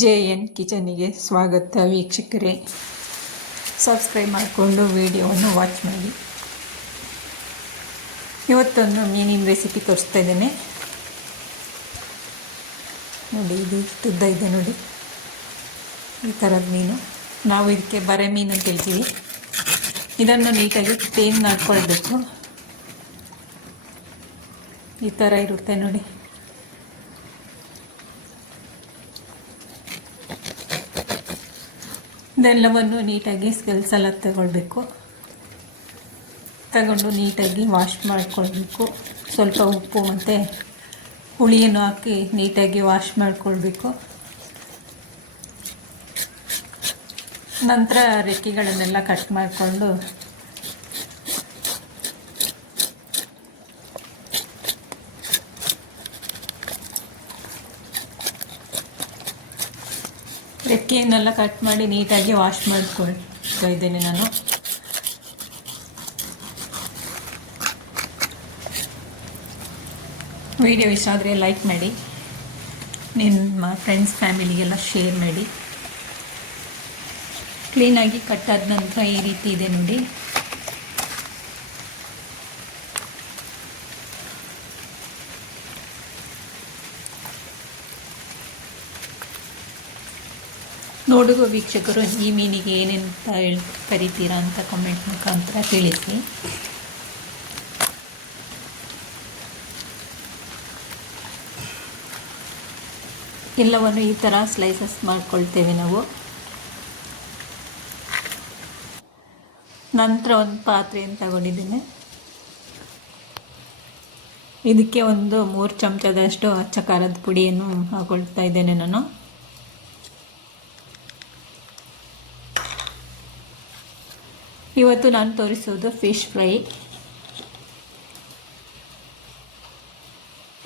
JN ಕಿಚನಿಗೆ ಸ್ವಾಗತ ವೀಕ್ಷಕರೇ. Subscribe ಮಾಡಿಕೊಂಡು ವಿಡಿಯೋವನ್ನು ವಾಚ್ ಮಾಡಿ. ಇವತ್ತೊಂದು ಮೀನಿನ ರೆಸಿಪಿ ತೋರಿಸ್ತಾ ಇದ್ದೇನೆ ನೋಡಿ. ಇದು ಉದ್ದ ಇದೆ ನೋಡಿ, ಈ ಥರದ ಮೀನು. ನಾವು ಇದಕ್ಕೆ ಬರೆ ಮೀನು ಅಂತ ಹೇಳ್ತೀವಿ. ಇದನ್ನು ನೀಟಾಗಿ ಕ್ಲೀನ್ ಮಾಡ್ಕೊಳ್ಬೇಕು. ಈ ಥರ ಇರುತ್ತೆ ನೋಡಿ. ಇದೆಲ್ಲವನ್ನು ನೀಟಾಗಿ ಸ್ಕೆಲ್ಸ್ ಎಲ್ಲ ತಗೊಂಡು ನೀಟಾಗಿ ವಾಶ್ ಮಾಡಿಕೊಳ್ಬೇಕು. ಸ್ವಲ್ಪ ಉಪ್ಪು ಮತ್ತು ಹುಳಿಯನ್ನು ಹಾಕಿ ನೀಟಾಗಿ ವಾಶ್ ಮಾಡಿಕೊಳ್ಬೇಕು. ನಂತರ ರೆಕ್ಕೆಗಳನ್ನೆಲ್ಲ ಕಟ್ ಮಾಡಿಕೊಂಡು ರೆಕ್ಕೆಯನ್ನೆಲ್ಲ ಕಟ್ ಮಾಡಿ ನೀಟಾಗಿ ವಾಶ್ ಮಾಡಿಕೊಳ್ತಾ ಇದ್ದೇನೆ ನಾನು. ವಿಡಿಯೋ ಇಷ್ಟ ಆದರೆ ಲೈಕ್ ಮಾಡಿ, ನಿಮ್ಮ ಫ್ರೆಂಡ್ಸ್ ಫ್ಯಾಮಿಲಿಗೆಲ್ಲ ಶೇರ್ ಮಾಡಿ. ಕ್ಲೀನಾಗಿ ಕಟ್ಟಾದ ನಂತರ ಈ ರೀತಿ ಇದೆ ನೋಡಿ. ನೋಡುವ ವೀಕ್ಷಕರು ಈ ಮೀನಿಗೆ ಏನೇನು ಕರಿತೀರಾ ಅಂತ ಕಮೆಂಟ್ ಮುಖಾಂತರ ತಿಳಿಸಿ. ಎಲ್ಲವನ್ನು ಈ ಥರ ಸ್ಲೈಸಸ್ ಮಾಡ್ಕೊಳ್ತೇವೆ ನಾವು. ನಂತರ ಒಂದು ಪಾತ್ರೆಯನ್ನು ತಗೊಂಡಿದ್ದೇನೆ. ಇದಕ್ಕೆ ಒಂದು 3 ಚಮಚದಷ್ಟು ಅಚ್ಚ ಖಾರದ ಪುಡಿಯನ್ನು ಹಾಕೊಳ್ತಾ ಇದ್ದೇನೆ ನಾನು. ಇವತ್ತು ನಾನು ತೋರಿಸೋದು ಫಿಶ್ ಫ್ರೈ.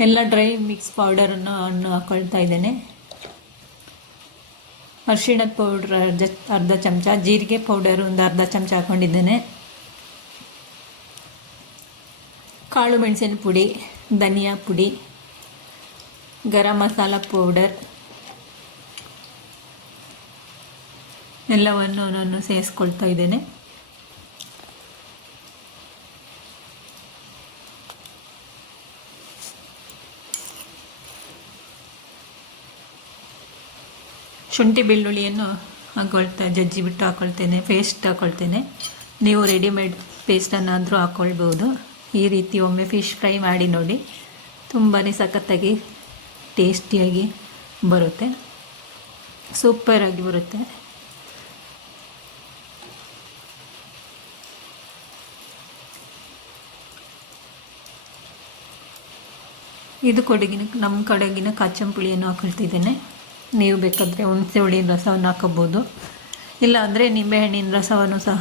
ಎಲ್ಲ ಡ್ರೈ ಮಿಕ್ಸ್ ಪೌಡರನ್ನು ಹಾಕೊಳ್ತಾ ಇದ್ದೇನೆ. ಅರಿಶಿಣದ ಪೌಡ್ರ್ ಅರ್ಧ ಚಮಚ, ಜೀರಿಗೆ ಪೌಡರ್ ಒಂದು ಅರ್ಧ ಚಮಚ ಹಾಕ್ಕೊಂಡಿದ್ದೇನೆ. ಕಾಳು ಮೆಣಸಿನ ಪುಡಿ, ಧನಿಯಾ ಪುಡಿ, ಗರಂ ಮಸಾಲ ಪೌಡರ್ ಎಲ್ಲವನ್ನು ನಾನು ಸೇರಿಸ್ಕೊಳ್ತಾ ಇದ್ದೇನೆ. ಶುಂಠಿ ಬೆಳ್ಳುಳ್ಳಿಯನ್ನು ಜಜ್ಜಿ ಬಿಟ್ಟು ಹಾಕ್ಕೊಳ್ತೇನೆ, ಪೇಸ್ಟ್ ಹಾಕ್ಕೊಳ್ತೇನೆ. ನೀವು ರೆಡಿಮೇಡ್ ಪೇಸ್ಟನ್ನಾದರೂ ಹಾಕ್ಕೊಳ್ಬೋದು. ಈ ರೀತಿ ಒಮ್ಮೆ ಫಿಶ್ ಫ್ರೈ ಮಾಡಿ ನೋಡಿ, ತುಂಬಾ ಸಖತ್ತಾಗಿ ಟೇಸ್ಟಿಯಾಗಿ ಬರುತ್ತೆ, ಸೂಪರಾಗಿ ಬರುತ್ತೆ. ಇದು ನಮ್ಮ ಕಡೆಗಿನ ಕಾಚಂಪುಳಿಯನ್ನು ಹಾಕೊಳ್ತಿದ್ದೇನೆ. ನೀವು ಬೇಕಾದರೆ ಹುಣಸೆ ಹುಳಿನ ರಸವನ್ನು ಹಾಕೋಬೋದು, ಇಲ್ಲಾಂದರೆ ನಿಂಬೆಹಣ್ಣಿನ ರಸವನ್ನು ಸಹ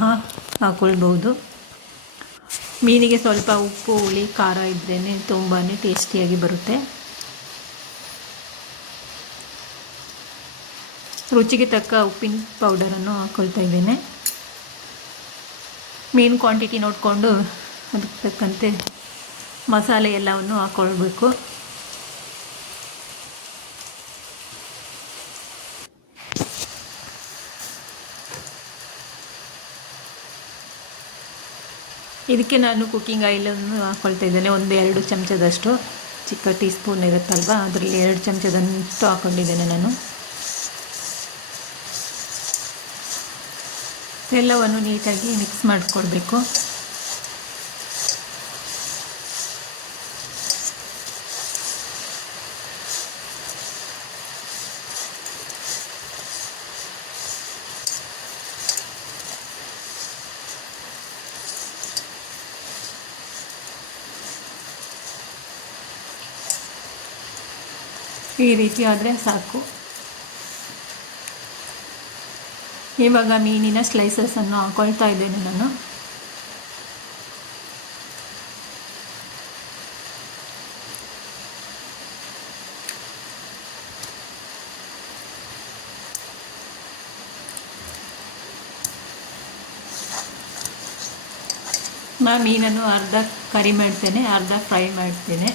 ಹಾಕ್ಕೊಳ್ಬೋದು. ಮೀನಿಗೆ ಸ್ವಲ್ಪ ಉಪ್ಪು ಹುಳಿ ಖಾರ ಇದ್ರೇ ತುಂಬಾ ಟೇಸ್ಟಿಯಾಗಿ ಬರುತ್ತೆ. ರುಚಿಗೆ ತಕ್ಕ ಉಪ್ಪಿನ ಪೌಡರನ್ನು ಹಾಕ್ಕೊಳ್ತಾ ಇದ್ದೇನೆ. ಮೀನು ಕ್ವಾಂಟಿಟಿ ನೋಡಿಕೊಂಡು ಅದಕ್ಕೆ ತಕ್ಕಂತೆ ಮಸಾಲೆ ಎಲ್ಲವನ್ನು ಹಾಕ್ಕೊಳ್ಬೇಕು. ಇದಕ್ಕೆ ನಾನು ಕುಕ್ಕಿಂಗ್ ಆಯಿಲನ್ನು ಹಾಕ್ಕೊಳ್ತಾ ಇದ್ದೇನೆ. 1-2 ಚಮಚದಷ್ಟು, ಚಿಕ್ಕ ಟೀ ಸ್ಪೂನ್ ಇರುತ್ತಲ್ವ, ಅದರಲ್ಲಿ 2 ಚಮಚದಷ್ಟು ಹಾಕ್ಕೊಂಡಿದ್ದೇನೆ ನಾನು. ಎಲ್ಲವನ್ನು ನೀಟಾಗಿ ಮಿಕ್ಸ್ ಮಾಡಿಕೊಳ್ಬೇಕು. ಈ ರೀತಿ ಆದರೆ ಸಾಕು. ಇವಾಗ ಮೀನಿನ ಸ್ಲೈಸಸನ್ನು ಹಾಕ್ಕೊಳ್ತಾ ಇದ್ದೇನೆ ನಾನು. ಮೀನನ್ನು ಅರ್ಧ ಕರಿ ಮಾಡ್ತೇನೆ, ಅರ್ಧ ಫ್ರೈ ಮಾಡ್ತೇನೆ.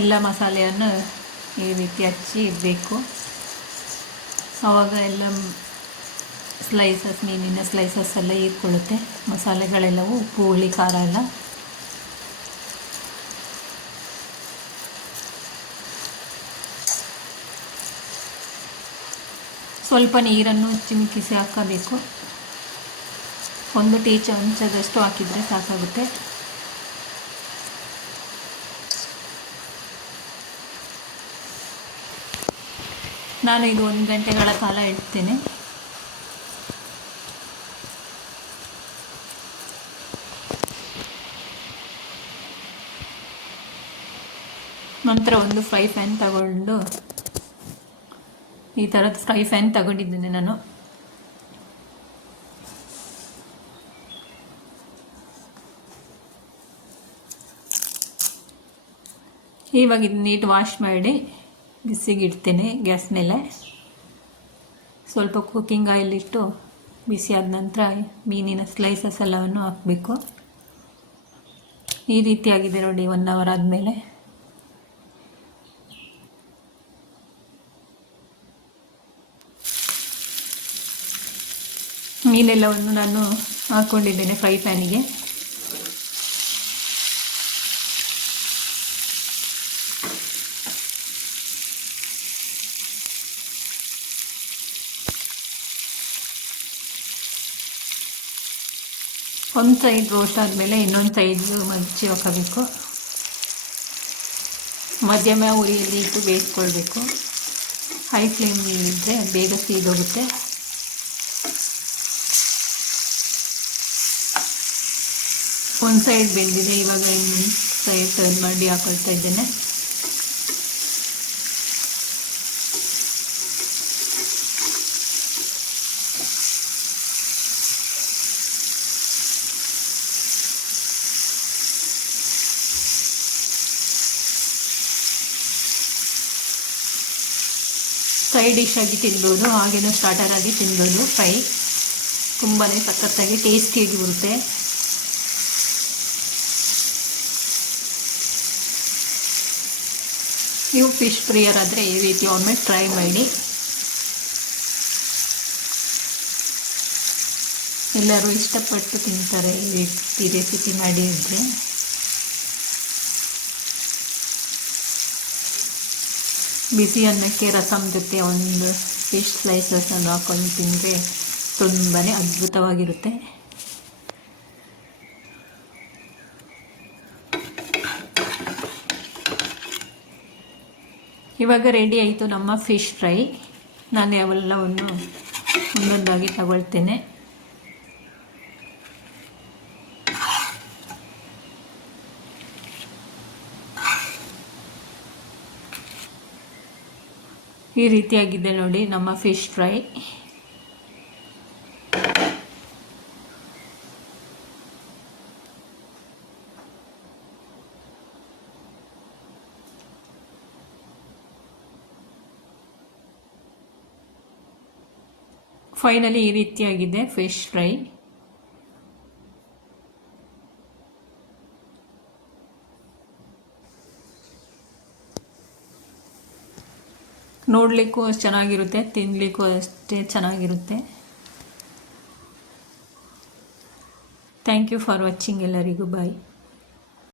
ಎಲ್ಲ ಮಸಾಲೆಯನ್ನು ಈ ರೀತಿ ಹಚ್ಚಿ ಇಡಬೇಕು. ಆವಾಗ ಎಲ್ಲ ಸ್ಲೈಸಸ್, ಮೀನಿನ ಸ್ಲೈಸಸ್ ಎಲ್ಲ ಹೀರ್ಕೊಳ್ಳುತ್ತೆ. ಮಸಾಲೆಗಳೆಲ್ಲವೂ ಉಪ್ಪು, ಹುಳಿ, ಖಾರ ಎಲ್ಲ. ಸ್ವಲ್ಪ ನೀರನ್ನು ಚಿಮುಕಿಸಿ ಹಾಕಬೇಕು. 1 ಟೀ ಚಮಚದಷ್ಟು ಹಾಕಿದರೆ ಸಾಕಾಗುತ್ತೆ. ನಾನು ಇದು 1 ಗಂಟೆಗಳ ಕಾಲ ಇಡ್ತೇನೆ. ನಂತರ ಒಂದು ಫ್ರೈ ಪ್ಯಾನ್ ತಗೊಂಡು, ಈ ಥರದ ಫ್ರೈ ಪ್ಯಾನ್ ತಗೊಂಡಿದ್ದೇನೆ ನಾನು. ಇವಾಗ ಇದು ನೀಟ್ ವಾಶ್ ಮಾಡಿ ಬಿಸಿಗೆ ಇಡ್ತೇನೆ ಗ್ಯಾಸ್ ಮೇಲೆ. ಸ್ವಲ್ಪ ಕುಕ್ಕಿಂಗ್ ಆಯಿಲ್ ಇಟ್ಟು ಬಿಸಿ ಆದ ನಂತರ ಮೀನಿನ ಸ್ಲೈಸಸ್ ಎಲ್ಲವನ್ನು ಹಾಕಬೇಕು. ಈ ರೀತಿಯಾಗಿದೆ ನೋಡಿ 1 ಅವರ್ ಆದಮೇಲೆ. ಮೀನೆಲ್ಲವನ್ನು ನಾನು ಹಾಕ್ಕೊಂಡಿದ್ದೇನೆ ಫ್ರೈ ಪ್ಯಾನಿಗೆ. ಒಂದು ಸೈಡ್ ರೋಸ್ಟ್ ಆದಮೇಲೆ ಇನ್ನೊಂದು ಸೈಡ್ ಮಚ್ಚಿ ಹಾಕಬೇಕು. ಮಧ್ಯಮ ಉರಿಯಲ್ಲಿ ಇಟ್ಟು ಬೇಯಿಸ್ಕೊಳ್ಬೇಕು. ಹೈ ಫ್ಲೇಮ್ ಇದ್ದರೆ ಬೇಗ ಸೀದೋಗುತ್ತೆ. ಒಂದು ಸೈಡ್ ಬೆಂದಿದೆ, ಇವಾಗ ಇನ್ನೊಂದು ಸೈಡ್ ಟರ್ನ್ ಮಾಡಿ ಹಾಕೊಳ್ತಾ ಇದ್ದೇನೆ. ಸೈಡ್ ಡಿಶ್ ಆಗಿ ತಿನ್ಬೋದು, ಹಾಗೇನೂ ಸ್ಟಾರ್ಟರ್ ಆಗಿ ತಿನ್ಬೋದು. ಫ್ರೈ ತುಂಬಾ ಸಖತ್ತಾಗಿ ಟೇಸ್ಟಿಯಾಗಿ ಬರುತ್ತೆ. ನೀವು ಫಿಶ್ ಪ್ರಿಯರಾದರೆ ಈ ರೀತಿ ಒಮ್ಮೆ ಟ್ರೈ ಮಾಡಿ. ಎಲ್ಲರೂ ಇಷ್ಟಪಟ್ಟು ತಿಂತಾರೆ ಈ ರೆಸಿಪಿ ಮಾಡಿ ಇದ್ದರೆ. ಬಿಸಿ ಅನ್ನಕ್ಕೆ ರಸಮ್ ಜೊತೆ ಒಂದು ಫಿಶ್ ಸ್ಲೈಸಸನ್ನು ಹಾಕೊಂಡು ತಿಂದರೆ ತುಂಬಾ ಅದ್ಭುತವಾಗಿರುತ್ತೆ. ಇವಾಗ ರೆಡಿ ಆಯಿತು ನಮ್ಮ ಫಿಶ್ ಫ್ರೈ. ನಾನು ಅವೆಲ್ಲವನ್ನು ಒಂದೊಂದಾಗಿ ತಗೊಳ್ತೇನೆ. ಈ ರೀತಿಯಾಗಿದೆ ನೋಡಿ ನಮ್ಮ ಫಿಶ್ ಫ್ರೈ. ಫೈನಲಿ ಈ ರೀತಿಯಾಗಿದೆ ಫಿಶ್ ಫ್ರೈ. ನೋಡಲಿಕ್ಕೂ ಅಷ್ಟು ಚೆನ್ನಾಗಿರುತ್ತೆ, ತಿನ್ನಲಿಕ್ಕೂ ಅಷ್ಟೇ ಚೆನ್ನಾಗಿರುತ್ತೆ. Thank you for watching. ಎಲ್ಲರಿಗೂ ಬಾಯ್.